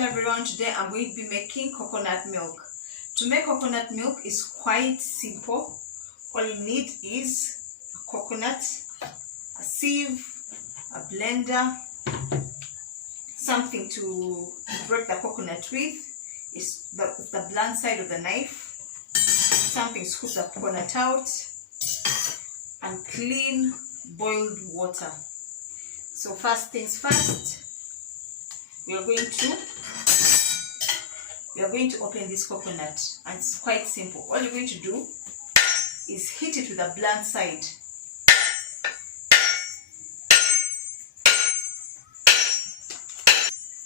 Hello everyone, today I'm going to be making coconut milk. To make coconut milk is quite simple. All you need is a coconut, a sieve, a blender, something to break the coconut with, is the blunt side of the knife, something to scoop the coconut out, and clean boiled water. So first things first, we are going to open this coconut, and it's quite simple. All you're going to do is hit it with a blunt side.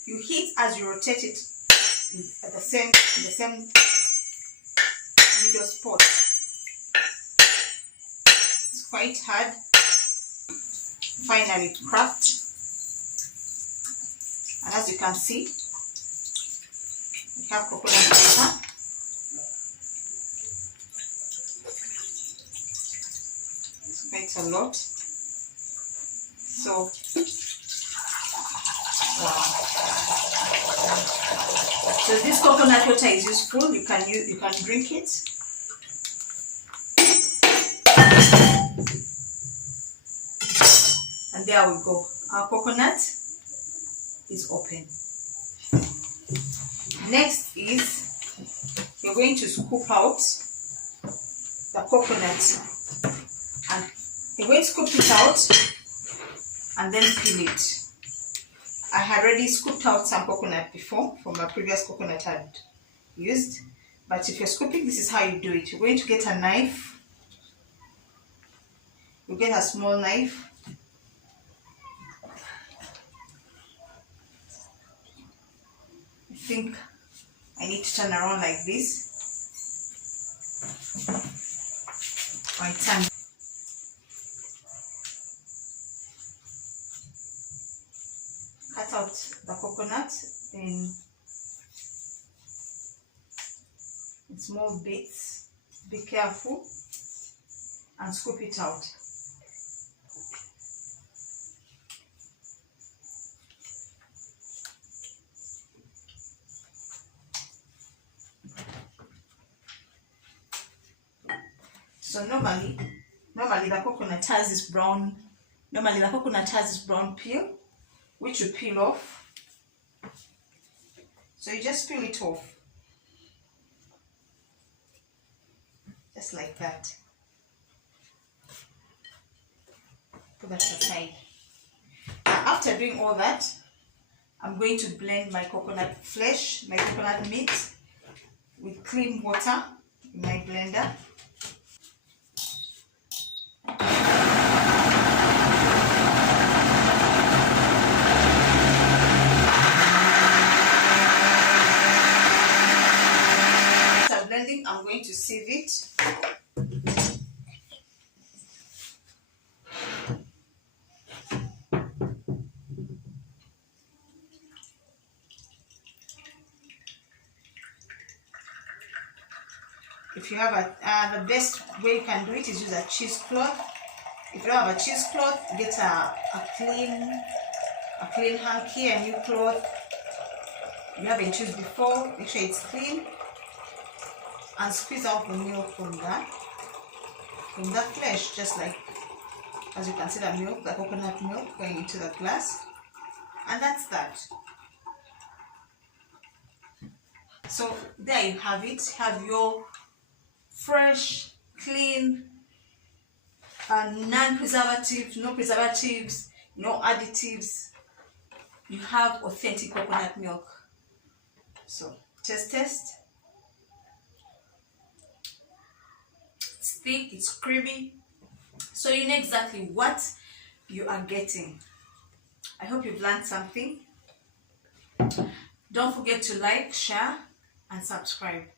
You hit as you rotate it in the same middle spot. It's quite hard. Finally it cracked, and as you can see, we have coconut water. It's quite a lot. So wow. So this coconut water is useful. You can drink it. And there we go. Our coconut is open. Next is you're going to scoop out the coconut, and you're going to scoop it out and then peel it. I had already scooped out some coconut before from a previous coconut I'd used, but if you're scooping, this is how you do it. You're going to get a knife. You get a small knife. I think I need to turn around like this. I turn. Cut out the coconut in small bits. Be careful and scoop it out. So normally the coconut has this brown. Normally the coconut has this brown peel, which you peel off. So you just peel it off, just like that. Put that aside. After doing all that, I'm going to blend my coconut flesh, my coconut meat, with clean water in my blender. I'm going to sieve it. If you have the best way you can do it is use a cheesecloth. If you don't have a cheesecloth, get a clean hanky, a new cloth you haven't used before. Make sure it's clean. And squeeze out the milk from that flesh, just like as you can see the milk, the coconut milk going into the glass, and that's that. So there you have it. Have your fresh, clean, non-preservative, no preservatives, no additives. You have authentic coconut milk. So test. It's thick, it's creamy, so you know exactly what you are getting. I hope you've learned something. Don't forget to like, share, and subscribe.